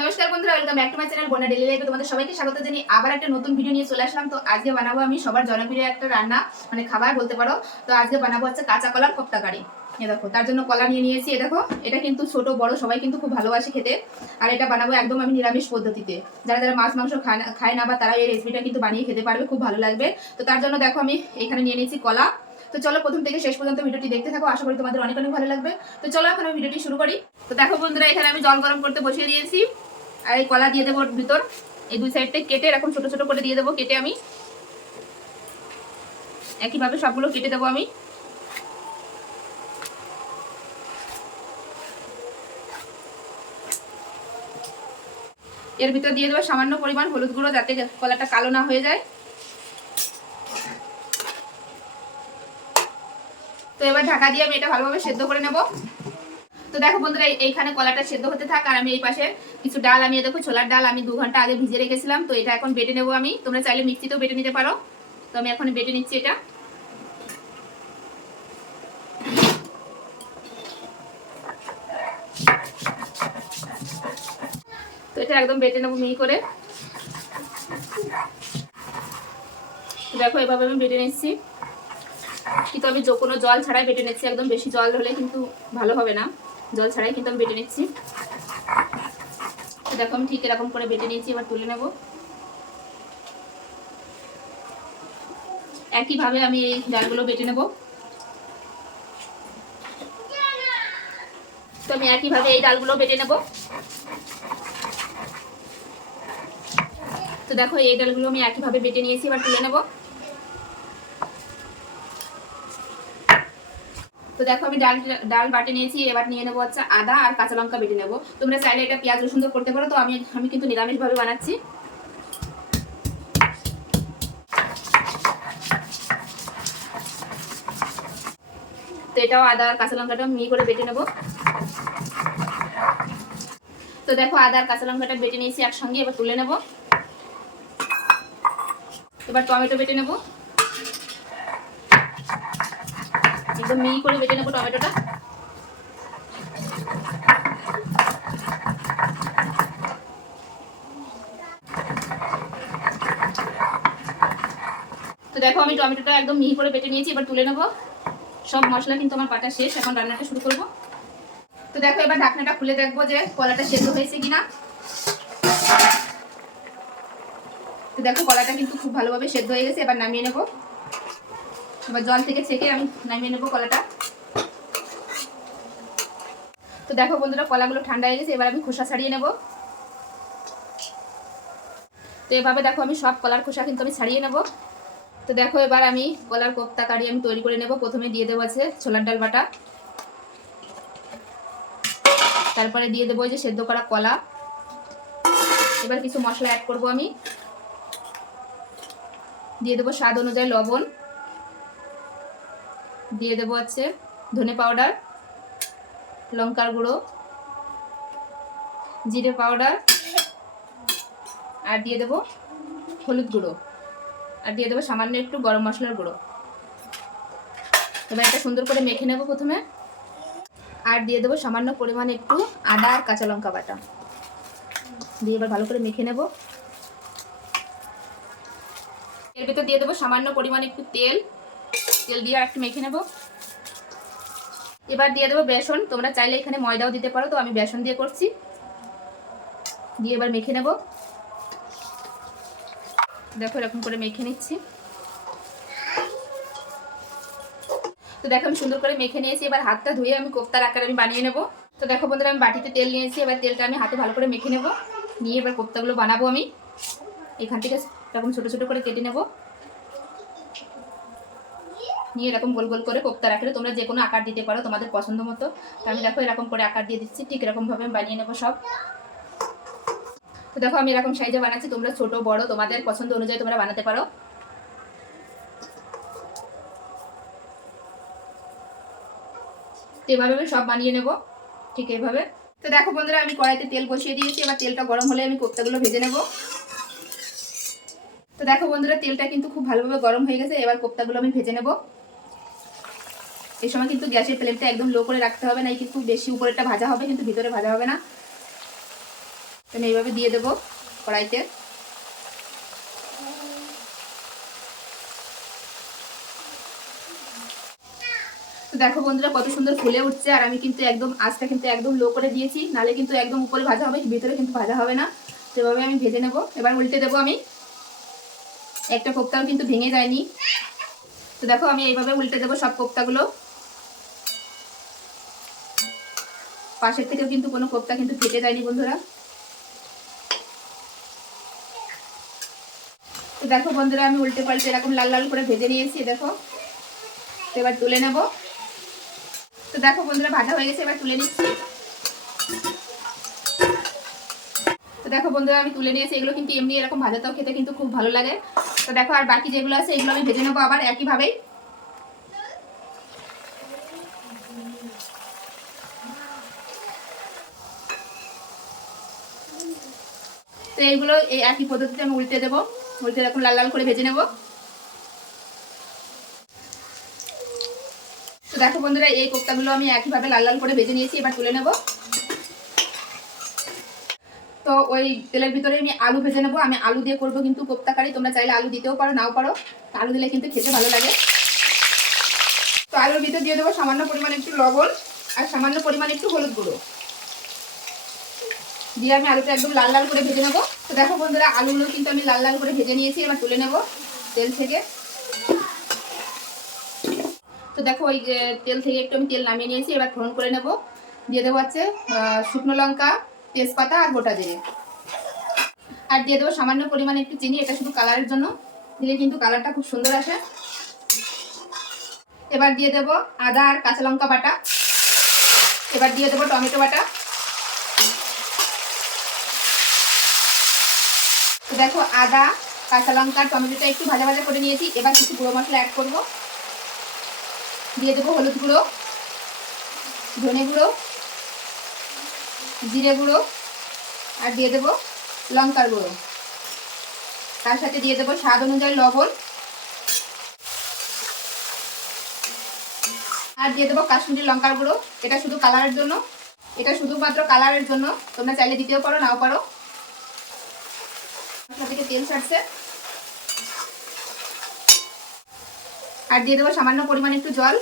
নমস্কার বন্ধুরা welcome back to my channel Bonna daily লাইফে তোমাদের সবাইকে স্বাগত জানিয়ে আবার একটা নতুন ভিডিও নিয়ে চলে আসলাম। তো আজকে বানাবো আমি সবার জনপ্রিয় একটা রান্না মানে খাবার বলতে পারো। তো আজকে বানাবো হচ্ছে কাঁচা কলার কোপ্তা কারি। এ দেখো, তার জন্য কলা নিয়ে নিয়েছি, এ দেখো, এটা কিন্তু ছোট, বড়, সবাই কিন্তু খুব ভালোবাসে খেতে। আর এটা বানাবো একদম আমি নিরামিষ পদ্ধতিতে। যারা যারা মাছ, মাংস খায় না বা তারা এই রেসিপিটা কিন্তু বানিয়ে খেতে পারবে, খুব ভালো লাগবে। তো তার জন্য দেখো আমি এখানে নিয়ে নিয়েছি কলা। তো চলো প্রথম থেকে শেষ পর্যন্ত ভিডিওটি দেখতে থাকো। আশা করি তোমাদের অনেক অনেক ভালো লাগবে। তো চলো এখন আমি ভিডিওটি শুরু করি। তো দেখো বন্ধুরা, এখানে আমি জল গরম করতে বসিয়ে দিয়েছি। আর এই কলা দিয়ে দেবো ভিতর। এই দুই সাইডটা কেটে এরকম ছোট ছোট করে দিয়ে দেবো, কেটে আমি। একইভাবে সবগুলো কেটে দেবো আমি। এর ভিতর দিয়ে দেবো সামান্য পরিমাণ হলুদ গুঁড়ো যাতে কলাটা কালো না হয়ে যায়। তো এবার ঢাকা দিয়ে আমি এটা ভালোভাবে সেদ্ধ করে নেব। তো দেখো বন্ধুরা এইখানে কলাটা সেদ্ধ হতে থাক, আর আমি এই পাশে কিছু ডাল, আমি দেখো ছোলার ডাল, আমি দু ঘণ্টা আগে ভিজে রেখেছিলাম, তো এটা এখন বেটে নেব আমি। তোমরা চাইলে মিক্সিতেও বেটে নিতে পারো। তো আমি এখন বেটে নিচ্ছি এটা। তো এটা একদম বেটে নেব মিহি করে। দেখো এভাবে আমি বেটে নিচ্ছি। কিন্তু আমি যে কোনো জল ছাড়াই বেটে নিচ্ছি, একদম বেশি জল হলে কিন্তু ভালো হবে না। জল ছাড়াই কিন্তু আমি বেটে নিচ্ছি। দেখো আমি ঠিক এরকম করে বেটে নিয়েছি, এবার তুলে নেব। একইভাবে আমি এই ডালগুলো বেটে নেব। তো আমি একইভাবে এই ডালগুলো বেটে নেব। তো দেখো এই ডালগুলো আমি একইভাবে বেটে নিয়েছি, এবার তুলে নেব। তো দেখো আমি ডাল ডাল বাটে নিয়েছি, এবার নিয়ে নেব হচ্ছে আদা আর কাঁচা লঙ্কা বেটে নেব। তোমরা চাইলে এটা পেঁয়াজ রসুন করতে পারো, তো আমি আমি কিন্তু নিরামিষভাবে বানাচ্ছি। তো এটাও আদা আর কাঁচা লঙ্কাটা মিহি করে বেটে নেব। তো দেখো আদা আর কাঁচা লঙ্কাটা বেটে নিয়েছি একসঙ্গে, এবার তুলে নেব। এবার টমেটো বেটে নেব। একদম মিহি করে বেটে নেব টমেটোটা। তো দেখো, আমি টমেটোটা একদম মিহি করে বেটে নিয়েছি, এবার তুলে নেব। সব মশলা কিন্তু আমার পাটা শেষ, এখন রান্নাটা শুরু করব। তো দেখো, এবার ঢাকনাটা খুলে দেখব যে কলাটা সেদ্ধ হয়েছে কিনা। তো দেখো, কলাটা কিন্তু খুব ভালোভাবে সেদ্ধ হয়ে গেছে, এবার নামিয়ে নেব। এবার জল থেকে ছেঁকে আমি নামিয়ে নেব কলাটা। তো দেখো বন্ধুরা, কলাগুলো ঠান্ডা হয়ে গেছে, এবার আমি খোসা ছাড়িয়ে নেব। তো এভাবে দেখো আমি সব কলার খোসা কিন্তু আমি ছাড়িয়ে নেব। তো দেখো এবার আমি কলার কোপ্তা কারি আমি তৈরি করে নেব, প্রথমে দিয়ে দেবো আছে ছোলার ডাল বাটা। তারপরে দিয়ে দেবো যে সেদ্ধ করা কলা। এবার কিছু মশলা অ্যাড করব আমি। দিয়ে দেবো স্বাদ অনুযায়ী লবণ। দিয়ে দেবো হচ্ছে ধনে পাউডার লঙ্কার গুঁড়ো, জিরে পাউডার আর দিয়ে দেবো হলুদ গুঁড়ো। আর দিয়ে দেবো সামান্য একটু গরম মশলার গুঁড়ো। এবার এটা সুন্দর করে মেখে নেব প্রথমে। আর দিয়ে দেবো সামান্য পরিমাণে একটু আদা আর কাঁচা লঙ্কা বাটা। দিয়ে এবার ভালো করে মেখে নেব। এর ভিতর দিয়ে দেবো সামান্য পরিমাণে একটু তেল তেল দিয়ে একটু মেখে নেব। এবার দিয়ে দেবো বেসন। তোমরা চাইলে এখানে ময়দাও দিতে পারো, তো আমি বেসন দিয়ে করছি। দিয়ে এবার মেখে নেব। দেখো এরকম করে মেখে নিচ্ছি। তো দেখো আমি সুন্দর করে মেখে নিয়েছি। এবার হাতটা ধুয়ে আমি কোপ্তার আকারে আমি বানিয়ে নেব। তো দেখো বন্ধুরা, আমি বাটিতে তেল নিয়েছি। এবার তেলটা আমি হাতে ভালো করে মেখে নেব। নিয়ে এবার কোপ্তাগুলো বানাবো আমি। এখান থেকে এরকম ছোটো ছোটো করে কেটে নেব। নিয়ে এরকম গোল গোল করে কোপ্তা রাখলে তোমরা যে কোনো আকার দিতে পারো তোমাদের পছন্দ মতো। আমি দেখো এরকম করে আকার দিয়ে দিচ্ছি, ঠিক এরকমভাবে আমি বানিয়ে নেব সব। তো দেখো আমি এরকম সাইজে বানাচ্ছি, তোমরা ছোট, বড়, তোমাদের পছন্দ অনুযায়ী তোমরা বানাতে পারো। এভাবে আমি সব বানিয়ে নেব, ঠিক এইভাবে। তো দেখো বন্ধুরা, আমি কড়াইতে তেল বসিয়ে দিয়েছি, এবার তেলটা গরম হলে আমি কোপ্তাগুলো ভেজে নেব। তো দেখো বন্ধুরা, তেলটা কিন্তু খুব ভালোভাবে গরম হয়ে গেছে, এবার কোপ্তাগুলো আমি ভেজে নেব। এই সময় কিন্তু গ্যাসের ফ্লেমটা একদম লো করে রাখতে হবে না কিন্তু বেশি উপরেরটা ভাজা হবে, কিন্তু ভিতরে ভাজা হবে না। আমি এইভাবে দিয়ে দেবো কড়াইতে। তো দেখো বন্ধুরা, কত সুন্দর ফুলে উঠছে, আর আমি কিন্তু একদম, আঁচটা কিন্তু একদম লো করে দিয়েছি নালে কিন্তু একদম উপরে ভাজা হবে, ভিতরে কিন্তু ভাজা হবে না। সেভাবে আমি ভেজে নেব। এবার উল্টে দেবো আমি। একটা কোপ্তাও কিন্তু ভেঙে যায়নি। তো দেখো আমি এইভাবে উল্টে দেবো সব কোপ্তাগুলো। পাশের থেকেও কিন্তু কোনো কোপ্তা কিন্তু ফেটে যায়নি, বন্ধুরা। তো দেখো বন্ধুরা, আমি উল্টে পাল্টে এরকম লাল লাল করে ভেজে নিয়েছি দেখো। তো এবার তুলে নেব। তো দেখো বন্ধুরা, ভাজা হয়ে গেছে, এবার তুলে নিচ্ছি। তো দেখো বন্ধুরা, আমি তুলে নিয়েছি, এগুলো কিন্তু এমনি এরকম ভাজাটাও খেতে কিন্তু খুব ভালো লাগে। তো দেখো আর বাকি যেগুলো আছে, এগুলো আমি ভেজে নেব আবার একইভাবেই। তো এইগুলো এই একই পদ্ধতিতে আমি উল্টে দেবো। উল্টে এরকম লাল লাল করে ভেজে নেব। তো দেখো বন্ধুরা, এই কোপ্তাগুলো আমি একইভাবে লাল লাল করে ভেজে নিয়েছি, এবার তুলে নেব। তো ওই তেলের ভিতরে আমি আলু ভেজে নেব। আমি আলু দিয়ে করব কিন্তু কোপ্তা কারি, তোমরা চাইলে আলু দিতেও পারো, নাও পারো। আলু দিলে কিন্তু খেতে ভালো লাগে। তো আলুর ভিতরে দিয়ে দেবো সামান্য পরিমাণে একটু লবণ আর সামান্য পরিমাণে একটু হলুদ গুঁড়ো। দিয়ে আমি আলুটা একদম লাল লাল করে ভেজে নেব। তো দেখো বন্ধুরা, আলুগুলো কিন্তু আমি লাল লাল করে ভেজে নিয়েছি, এবার তুলে নেব তেল থেকে। তো দেখো, ওই তেল থেকে একটু আমি তেল নামিয়ে নিয়েছি, এবার ফোড়ন করে নেব। দিয়ে দেবো হচ্ছে শুকনো লঙ্কা, তেজপাতা আর গোটা জিরে। আর দিয়ে দেবো সামান্য পরিমাণে একটু চিনি, এটা শুধু কালারের জন্য, দিলে কিন্তু কালারটা খুব সুন্দর আসে। এবার দিয়ে দেবো আদা আর কাঁচা লঙ্কা বাটা। এবার দিয়ে দেবো টমেটো বাটা। তো দেখো আদা, কাঁচা লঙ্কা টমেটোটা একটু ভাজা ভাজা করে নিয়েছি। এবার কিছু গুঁড়ো মশলা অ্যাড করব। দিয়ে দেবো হলুদ গুঁড়ো, ধনে গুঁড়ো, জিরে গুঁড়ো আর দিয়ে দেবো লঙ্কার গুঁড়ো। তার সাথে দিয়ে দেবো স্বাদ অনুযায়ী লবণ। আর দিয়ে দেবো কাশ্মীরি লঙ্কার গুঁড়ো। এটা শুধু কালারের জন্য। এটা শুধুমাত্র কালারের জন্য। তোমরা চাইলে দিতেও পারো, নাও পারো। তেল ছাড়ছে। আর দিয়ে দেবো সামান্য পরিমাণে একটু জল।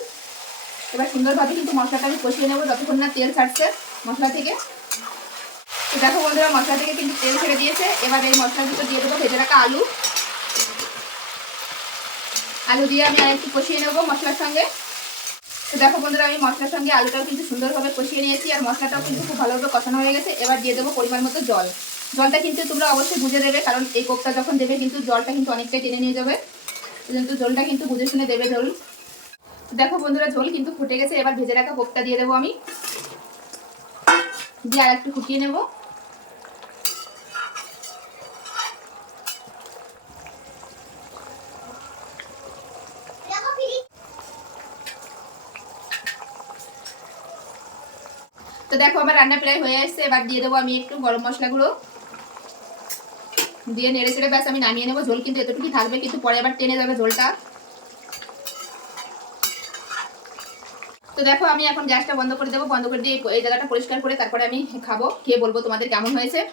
এবার সুন্দরভাবে কিন্তু মশলাটা আমি কষিয়ে নেব যতক্ষণ না তেল ছাড়ছে মশলা থেকে। তো দেখো বন্ধুরা, মশলা থেকে কিন্তু তেল ছেড়ে দিয়েছে। এবার এই মশলার ভিতর দিয়ে দেবো ভেজে রাখা আলু। আলু দিয়ে আমি আর একটু কষিয়ে নেব মশলার সঙ্গে। দেখো বন্ধুরা, আমি মশলার সঙ্গে আলুটাও কিন্তু সুন্দরভাবে কষিয়ে নিয়েছি। আর মশলাটাও কিন্তু খুব ভালোভাবে কষানো হয়ে গেছে। এবার দিয়ে দেবো পরিমাণ মতো জল। জলটা কিন্তু তোমরা অবশ্যই বুঝে দেবে কারণ এই কোপ্তা যখন দেবে কিন্তু জলটা কিন্তু অনেকটাই টেনে নিয়ে যাবে। কিন্তু জলটা কিন্তু বুঝে শুনে দেবে জল দেখো বন্ধুরা ঝোল কিন্তু ফুটে গেছে, এবার ভেজে রাখা কোপ্তা দিয়ে দেবো আমি। দিয়ে আর একটু ফুটিয়ে নেব। তো দেখো, আমার রান্না প্রায় হয়ে আসছে, এবার দিয়ে দেবো আমি একটু গরম মশলা গুঁড়ো দিয়ে নেড়ে চেড়ে ব্যাস আমি নামিয়ে নেব। ঝোল কিন্তু এতটুকুই থাকবে, কিন্তু পরে আবার টেনে যাবে ঝোলটা। তো দেখো, আমি এখন গ্যাসটা বন্ধ করে দেবো। বন্ধ করে দিয়ে এই- এই জায়গাটা পরিষ্কার করে তারপরে আমি খাব। খেয়ে বলব তোমাদের কেমন হয়েছে।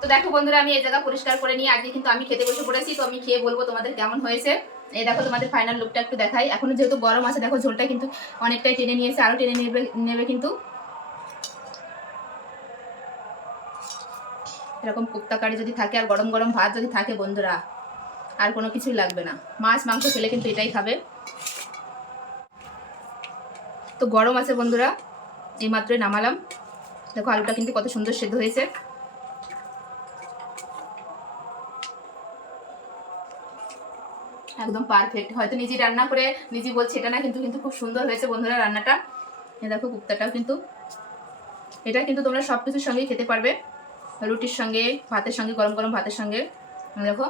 তো দেখো বন্ধুরা, আমি এই জায়গা পরিষ্কার করে নিয়ে আজকে কিন্তু আমি খেতে বসে পড়েছি। তো আমি খেয়ে বলব তোমাদের কেমন হয়েছে। এই দেখো, তোমাদের ফাইনাল লুকটা একটু দেখাই। এখনও যেহেতু গরম আছে, দেখো ঝোলটা কিন্তু অনেকটাই টেনে নিয়েছে আরও টেনে নেবে নেবে কিন্তু। এরকম কোপ্তা কারি যদি থাকে আর গরম গরম ভাত যদি থাকে বন্ধুরা, আর কোনো কিছুই লাগবে না। মাছ, মাংস খেলে কিন্তু এটাই খাবে। তো গরম আছে বন্ধুরা, এই মাত্রই নামালাম। দেখো আলুটা কিন্তু কত সুন্দর সেদ্ধ হয়েছে। একদম পারফেক্ট হয়তো নিজে রান্না করে নিজে বলছে এটা না, কিন্তু কিন্তু খুব সুন্দর হয়েছে বন্ধুরা রান্নাটা। দেখো কুপ্তাটাও কিন্তু। এটা কিন্তু তোমরা সব কিছুর সঙ্গেই খেতে পারবে। রুটির সঙ্গে, ভাতের সঙ্গে, গরম গরম ভাতের সঙ্গে। দেখো।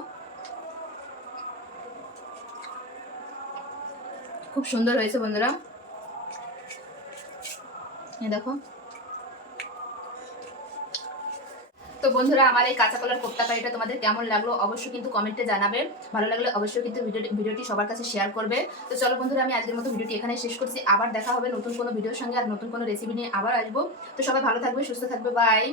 খুব সুন্দর হয়েছে বন্ধুরা। দেখো। তো বন্ধুরা, আমার এই কাঁচা কলার কোপ্তা কারিটা তোমাদের কেমন লাগল অবশ্যই কিন্তু কমেন্টে জানাবে। ভালো লাগলে অবশ্যই কিন্তু ভিডিওটি ভিডিওটি সবার কাছে শেয়ার করবে। তো চলো বন্ধুরা, আমি আজকের মতো ভিডিওটি এখানে শেষ করছি। আবার দেখা হবে নতুন কোনো ভিডিওর সঙ্গে আর নতুন কোনো রেসিপি নিয়ে আবার আসব। তো সবাই ভালো থাকবে, সুস্থ থাকবে বাই